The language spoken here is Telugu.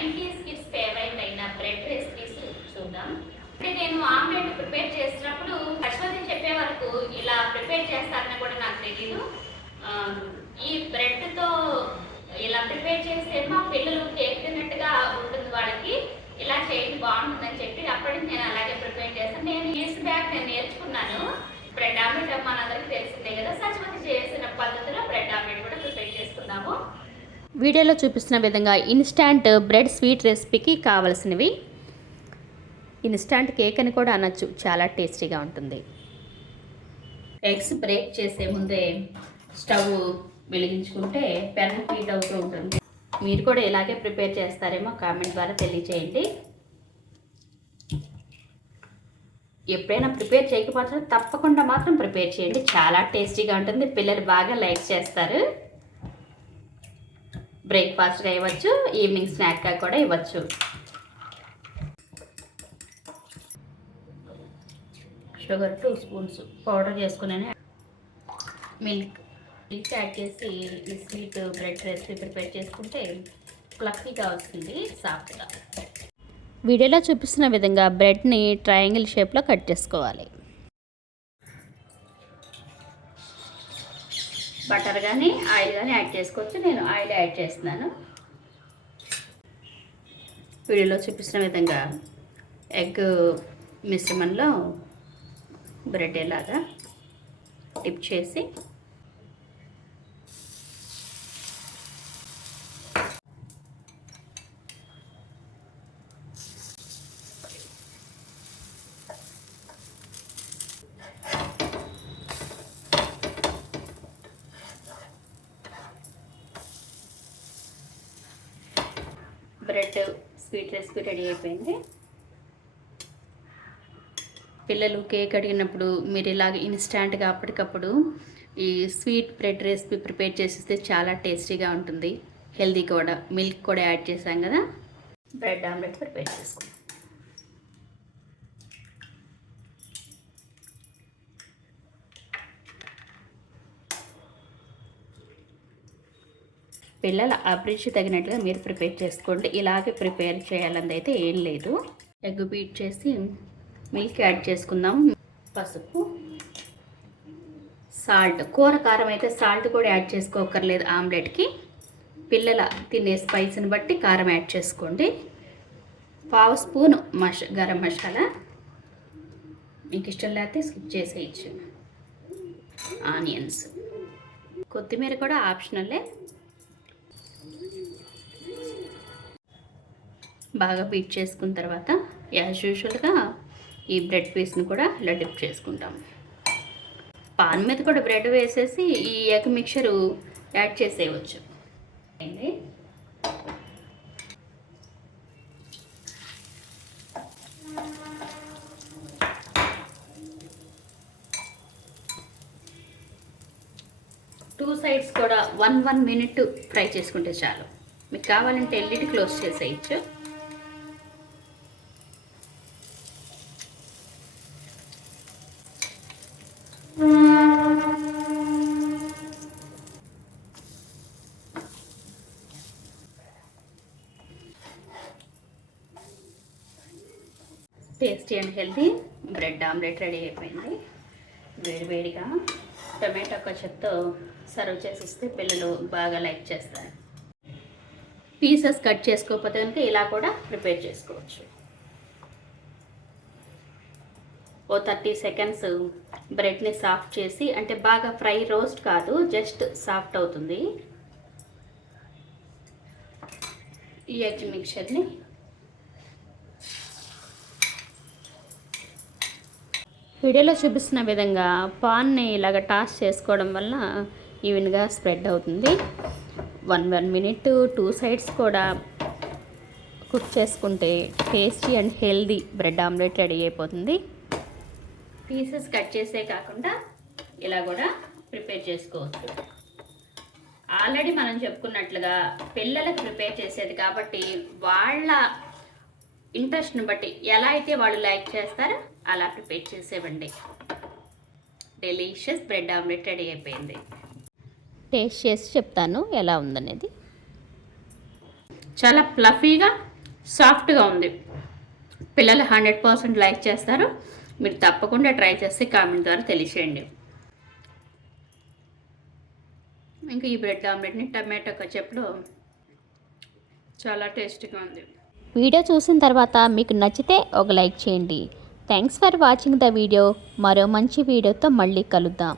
90s కిడ్స్ ఫేవరెట్ అయిన బ్రెడ్ రెసిపీస్ చూద్దాం. అంటే నేను ఆమ్లెట్ ప్రిపేర్ చేసినప్పుడు అశ్వతి చెప్పే వరకు ఇలా ప్రిపేర్ చేస్తారని కూడా నాకు తెలియదు. ఈ బ్రెడ్తో ఇలా ప్రిపేర్ చేస్తే మా పిల్లలు కేక్ తిన్నట్టుగా ఉంటుంది, వాళ్ళకి ఇలా చేయండి బాగుంటుందని చెప్పి అప్పటి నుంచి నేను అలాగే ప్రిపేర్ చేస్తాను. నేను ఈస్ట్ బ్యాగ్ నేను నేర్చుకున్నాను. బ్రెడ్ ఆమ్లెట్ మనందరికీ తెలిసిందే కదా. సరస్వతి చేసిన పద్ధతిలో బ్రెడ్ ఆమ్లెట్ కూడా ప్రిపేర్ చేసుకున్నాము. వీడియోలో చూపిస్తున్న విధంగా ఇన్స్టాంట్ బ్రెడ్ స్వీట్ రెసిపీకి కావాల్సినవి. ఇన్స్టాంట్ కేక్ అని కూడా అనొచ్చు, చాలా టేస్టీగా ఉంటుంది. ఎగ్స్ బ్రేక్ చేసే ముందే స్టవ్ వెలిగించుకుంటే పెన్ హీట్ అవుతూ ఉంటుంది. మీరు కూడా ఇలాగే ప్రిపేర్ చేస్తారేమో కామెంట్ ద్వారా తెలియచేయండి. ఎప్పుడైనా ప్రిపేర్ చేయకపోతే తప్పకుండా మాత్రం ప్రిపేర్ చేయండి, చాలా టేస్టీగా ఉంటుంది. పిల్లలు బాగా లైక్ చేస్తారు. బ్రేక్ఫాస్ట్గా ఇవ్వచ్చు, ఈవినింగ్ స్నాక్గా కూడా ఇవ్వచ్చు. షుగర్ 2 స్పూన్స్ పౌడర్ చేసుకునే మిల్క్ యాడ్ చేసి ఈ స్వీట్ బ్రెడ్ రెసిపీ ప్రిపేర్ చేసుకుంటే ఫ్లఫీగా వస్తుంది, సాఫ్ట్గా. వీడియోలో చూపిస్తున్న విధంగా బ్రెడ్ని ట్రయాంగిల్ షేప్లో కట్ చేసుకోవాలి. బటర్ కానీ ఆయిల్ కానీ యాడ్ చేసుకోవచ్చు. నేను ఆయిల్ యాడ్ చేస్తున్నాను. వీడియోలో చూపిస్తున్న విధంగా ఎగ్ మిశ్రమంలో బ్రెడ్ ఇలాగా డిప్ చేసి బ్రెడ్ స్వీట్ రెసిపీ రెడీ అయిపోయింది. పిల్లలు కేక్ అడిగినప్పుడు మీరు ఇలాగ ఇన్స్టాంట్గా అప్పటికప్పుడు ఈ స్వీట్ బ్రెడ్ రెసిపీ ప్రిపేర్ చేసిస్తే చాలా టేస్టీగా ఉంటుంది. హెల్దీ కూడా, మిల్క్ కూడా యాడ్ చేసాం కదా. బ్రెడ్ ఆమ్లెట్ ప్రిపేర్ చేసుకుంటాం. పిల్లల అభిరుచి తగినట్లుగా మీరు ప్రిపేర్ చేసుకోండి. ఇలాగే ప్రిపేర్ చేయాలని అయితే ఏం లేదు. ఎగ్ బీట్ చేసి మిల్క్ యాడ్ చేసుకుందాం. పసుపు, సాల్ట్, కూర కారం అయితే సాల్ట్ కూడా యాడ్ చేసుకోకర్లేదు ఆమ్లెట్కి. పిల్లల తినే స్పైస్ని బట్టి కారం యాడ్ చేసుకోండి. 1/2 స్పూన్ గరం మసాలా, మీకు ఇష్టం లేకపోతే స్కిప్ చేసేయచ్చు. ఆనియన్స్, కొత్తిమీర కూడా ఆప్షనల్లే. బాగా బీట్ చేసుకున్న తర్వాత యాజ్ యూజువల్గా ఈ బ్రెడ్ పీస్ని కూడా ఇలా డిప్ చేసుకుంటాం. పాన్ మీద కూడా బ్రెడ్ వేసేసి ఈ ఎగ్ మిక్చరు యాడ్ చేసేయవచ్చు. టూ సైడ్స్ కూడా 1 మినిట్ ఫ్రై చేసుకుంటే చాలు. మీకు కావాలంటే ఎల్లిటి క్లోజ్ చేసేయచ్చు. Tasty and healthy bread omelette ready అయిపోయింది. వేడివేడిగా టొమాటో కచప్తో సర్వ్ చేసిస్తే పిల్లలు బాగా లైక్ చేస్తారు. పీసెస్ కట్ చేసుకోకపోతే కనుక ఇలా కూడా ప్రిపేర్ చేసుకోవచ్చు. ఓ 30 సెకండ్స్ బ్రెడ్ని సాఫ్ట్ చేసి, అంటే బాగా ఫ్రై రోస్ట్ కాదు, జస్ట్ సాఫ్ట్ అవుతుంది. ఈ ఎగ్ మిక్చర్ని వీడియోలో చూపిస్తున్న విధంగా పాన్ని ఇలాగ టాస్ చేసుకోవడం వల్ల ఈవెన్గా స్ప్రెడ్ అవుతుంది. 1 మినిట్ 2 సైడ్స్ కూడా కుక్ చేసుకుంటే tasty and healthy bread omelette ready అయిపోతుంది. పీసెస్ కట్ చేసే కాకుండా ఇలా కూడా ప్రిపేర్ చేసుకోవచ్చు. ఆల్రెడీ మనం చెప్పుకున్నట్లుగా పిల్లలకు ప్రిపేర్ చేసేది కాబట్టి వాళ్ళ ఇంట్రెస్ట్ని బట్టి ఎలా అయితే వాళ్ళు లైక్ చేస్తారో అలా ప్రిపేర్ చేసేవండి. డెలీషియస్ బ్రెడ్ ఆమ్లెట్ రెడీ అయిపోయింది. టేస్ట్ చేసి చెప్తాను ఎలా ఉందనేది. చాలా ఫ్లఫీగా సాఫ్ట్గా ఉంది. పిల్లలు 100% లైక్ చేస్తారు. మీరు తప్పకుండా ట్రై చేసి కామెంట్ ద్వారా తెలియచేయండి. ఇంకా ఈ బ్రెడ్ ఆమ్లెట్ని టమాటో కచప్లో చాలా టేస్టీగా ఉంది. వీడియో చూసిన తర్వాత మీకు నచ్చితే ఒక లైక్ చేయండి. Thanks for watching the video. మరో మంచి వీడియోతో మళ్ళీ కలుద్దాం.